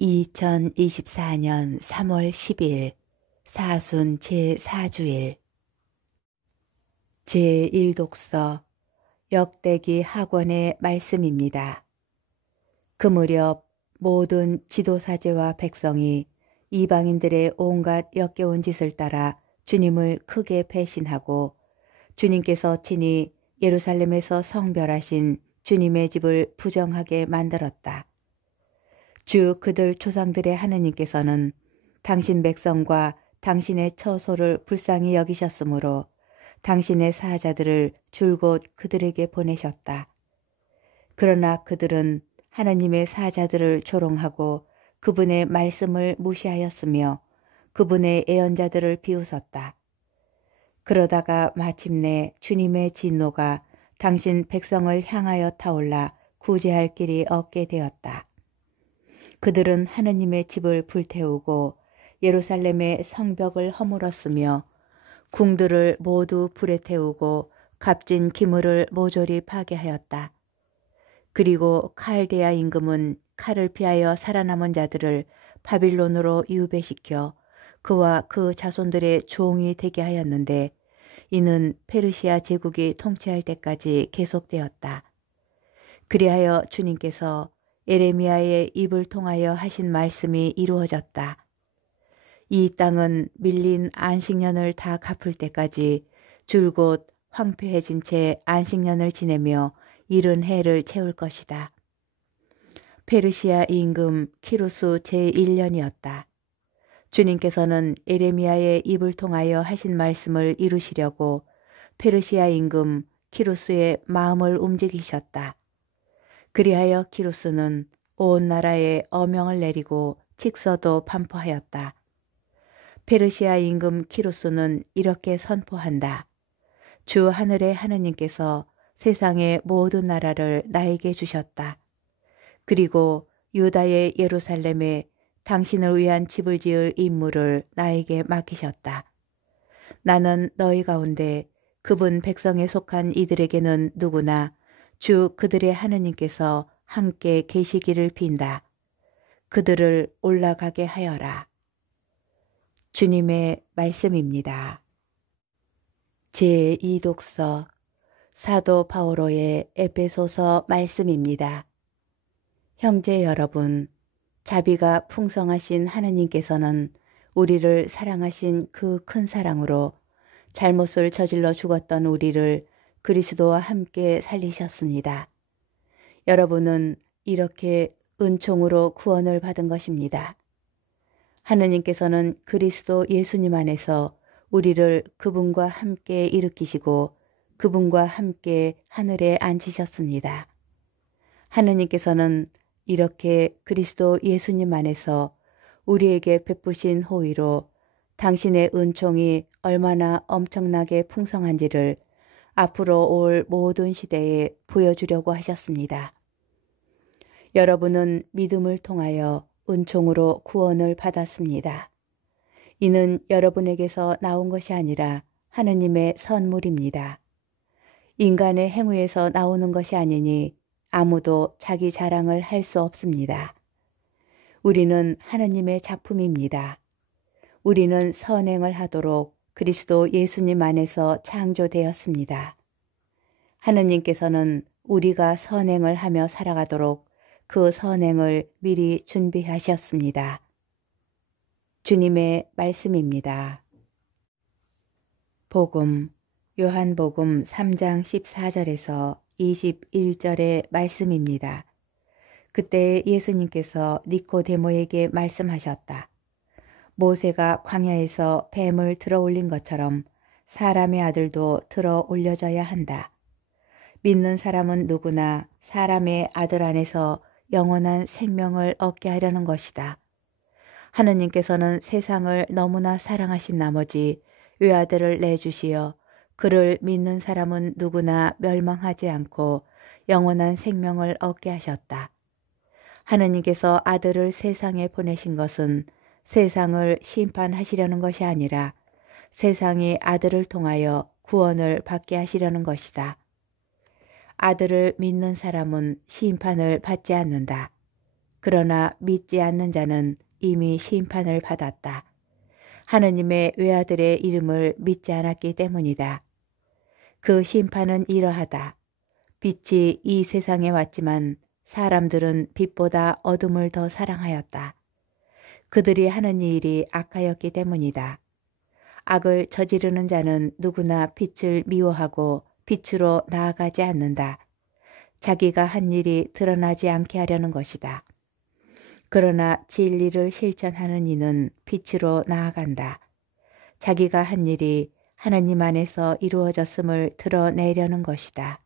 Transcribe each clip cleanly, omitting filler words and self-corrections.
2024년 3월 10일 사순 제4주일 제1독서 역대기 학원의 말씀입니다. 그 무렵 모든 지도사제와 백성이 이방인들의 온갖 역겨운 짓을 따라 주님을 크게 배신하고 주님께서 친히 예루살렘에서 성별하신 주님의 집을 부정하게 만들었다. 주 그들 조상들의 하느님께서는 당신 백성과 당신의 처소를 불쌍히 여기셨으므로 당신의 사자들을 줄곧 그들에게 보내셨다. 그러나 그들은 하느님의 사자들을 조롱하고 그분의 말씀을 무시하였으며 그분의 애언자들을 비웃었다. 그러다가 마침내 주님의 진노가 당신 백성을 향하여 타올라 구제할 길이 없게 되었다. 그들은 하느님의 집을 불태우고 예루살렘의 성벽을 허물었으며 궁들을 모두 불에 태우고 값진 기물을 모조리 파괴하였다. 그리고 칼데아 임금은 칼을 피하여 살아남은 자들을 바빌론으로 유배시켜 그와 그 자손들의 종이 되게 하였는데 이는 페르시아 제국이 통치할 때까지 계속되었다. 그리하여 주님께서 에레미야의 입을 통하여 하신 말씀이 이루어졌다. 이 땅은 밀린 안식년을 다 갚을 때까지 줄곧 황폐해진 채 안식년을 지내며 이른 해를 채울 것이다. 페르시아 임금 키루스 제1년이었다. 주님께서는 에레미야의 입을 통하여 하신 말씀을 이루시려고 페르시아 임금 키루스의 마음을 움직이셨다. 그리하여 키루스는 온 나라에 어명을 내리고 직서도 판포하였다. 페르시아 임금 키루스는 이렇게 선포한다. 주 하늘의 하느님께서 세상의 모든 나라를 나에게 주셨다. 그리고 유다의 예루살렘에 당신을 위한 집을 지을 임무를 나에게 맡기셨다. 나는 너희 가운데 그분 백성에 속한 이들에게는 누구나 주 그들의 하느님께서 함께 계시기를 빈다. 그들을 올라가게 하여라. 주님의 말씀입니다. 제2독서 사도 바오로의 에베소서 말씀입니다. 형제 여러분, 자비가 풍성하신 하느님께서는 우리를 사랑하신 그 큰 사랑으로 잘못을 저질러 죽었던 우리를 그리스도와 함께 살리셨습니다. 여러분은 이렇게 은총으로 구원을 받은 것입니다. 하느님께서는 그리스도 예수님 안에서 우리를 그분과 함께 일으키시고 그분과 함께 하늘에 앉히셨습니다. 하느님께서는 이렇게 그리스도 예수님 안에서 우리에게 베푸신 호의로 당신의 은총이 얼마나 엄청나게 풍성한지를 앞으로 올 모든 시대에 보여주려고 하셨습니다. 여러분은 믿음을 통하여 은총으로 구원을 받았습니다. 이는 여러분에게서 나온 것이 아니라 하느님의 선물입니다. 인간의 행위에서 나오는 것이 아니니 아무도 자기 자랑을 할 수 없습니다. 우리는 하느님의 작품입니다. 우리는 선행을 하도록 그리스도 예수님 안에서 창조되었습니다. 하느님께서는 우리가 선행을 하며 살아가도록 그 선행을 미리 준비하셨습니다. 주님의 말씀입니다. 복음, 요한복음 3장 14절에서 21절의 말씀입니다. 그때 예수님께서 니코데모에게 말씀하셨다. 모세가 광야에서 뱀을 들어 올린 것처럼 사람의 아들도 들어 올려져야 한다. 믿는 사람은 누구나 사람의 아들 안에서 영원한 생명을 얻게 하려는 것이다. 하느님께서는 세상을 너무나 사랑하신 나머지 외아들을 내주시어 그를 믿는 사람은 누구나 멸망하지 않고 영원한 생명을 얻게 하셨다. 하느님께서 아들을 세상에 보내신 것은 세상을 심판하시려는 것이 아니라 세상이 아들을 통하여 구원을 받게 하시려는 것이다. 아들을 믿는 사람은 심판을 받지 않는다. 그러나 믿지 않는 자는 이미 심판을 받았다. 하느님의 외아들의 이름을 믿지 않았기 때문이다. 그 심판은 이러하다. 빛이 이 세상에 왔지만 사람들은 빛보다 어둠을 더 사랑하였다. 그들이 하는 일이 악하였기 때문이다. 악을 저지르는 자는 누구나 빛을 미워하고 빛으로 나아가지 않는다. 자기가 한 일이 드러나지 않게 하려는 것이다. 그러나 진리를 실천하는 이는 빛으로 나아간다. 자기가 한 일이 하나님 안에서 이루어졌음을 드러내려는 것이다.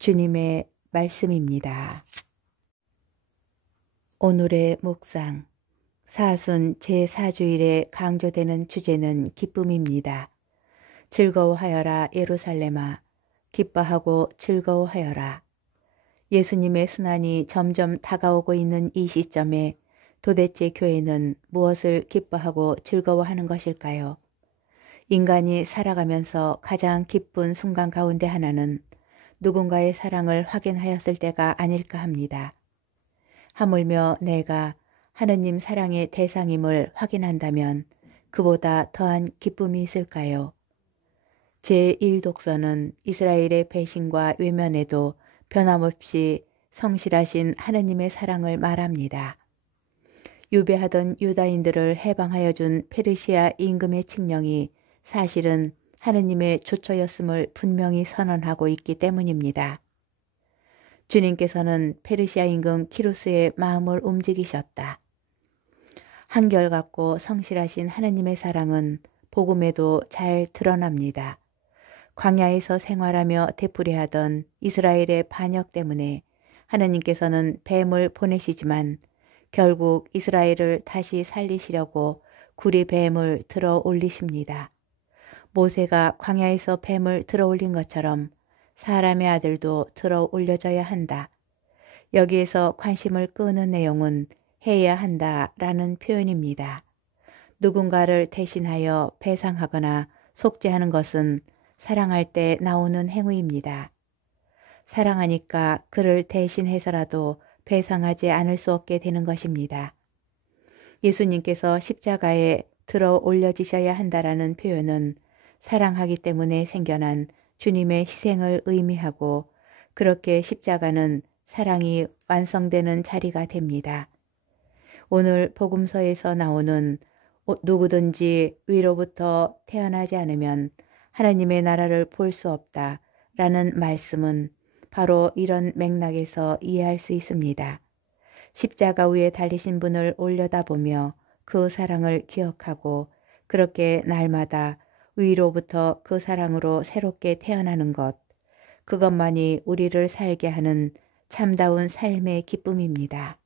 주님의 말씀입니다. 오늘의 묵상. 사순 제4주일에 강조되는 주제는 기쁨입니다. 즐거워하여라 예루살렘아, 기뻐하고 즐거워하여라. 예수님의 순환이 점점 다가오고 있는 이 시점에 도대체 교회는 무엇을 기뻐하고 즐거워하는 것일까요? 인간이 살아가면서 가장 기쁜 순간 가운데 하나는 누군가의 사랑을 확인하였을 때가 아닐까 합니다. 하물며 내가 하느님 사랑의 대상임을 확인한다면 그보다 더한 기쁨이 있을까요? 제1독서는 이스라엘의 배신과 외면에도 변함없이 성실하신 하느님의 사랑을 말합니다. 유배하던 유다인들을 해방하여 준 페르시아 임금의 칙령이 사실은 하느님의 조처였음을 분명히 선언하고 있기 때문입니다. 주님께서는 페르시아 임금 키루스의 마음을 움직이셨다. 한결같고 성실하신 하느님의 사랑은 복음에도 잘 드러납니다. 광야에서 생활하며 되풀이하던 이스라엘의 반역 때문에 하느님께서는 뱀을 보내시지만 결국 이스라엘을 다시 살리시려고 구리 뱀을 들어 올리십니다. 모세가 광야에서 뱀을 들어 올린 것처럼 사람의 아들도 들어 올려져야 한다. 여기에서 관심을 끄는 내용은 해야 한다라는 표현입니다. 누군가를 대신하여 배상하거나 속죄하는 것은 사랑할 때 나오는 행위입니다. 사랑하니까 그를 대신해서라도 배상하지 않을 수 없게 되는 것입니다. 예수님께서 십자가에 들어 올려지셔야 한다라는 표현은 사랑하기 때문에 생겨난 주님의 희생을 의미하고 그렇게 십자가는 사랑이 완성되는 자리가 됩니다. 오늘 복음서에서 나오는 누구든지 위로부터 태어나지 않으면 하나님의 나라를 볼 수 없다 라는 말씀은 바로 이런 맥락에서 이해할 수 있습니다. 십자가 위에 달리신 분을 올려다보며 그 사랑을 기억하고 그렇게 날마다 위로부터 그 사랑으로 새롭게 태어나는 것, 그것만이 우리를 살게 하는 참다운 삶의 기쁨입니다.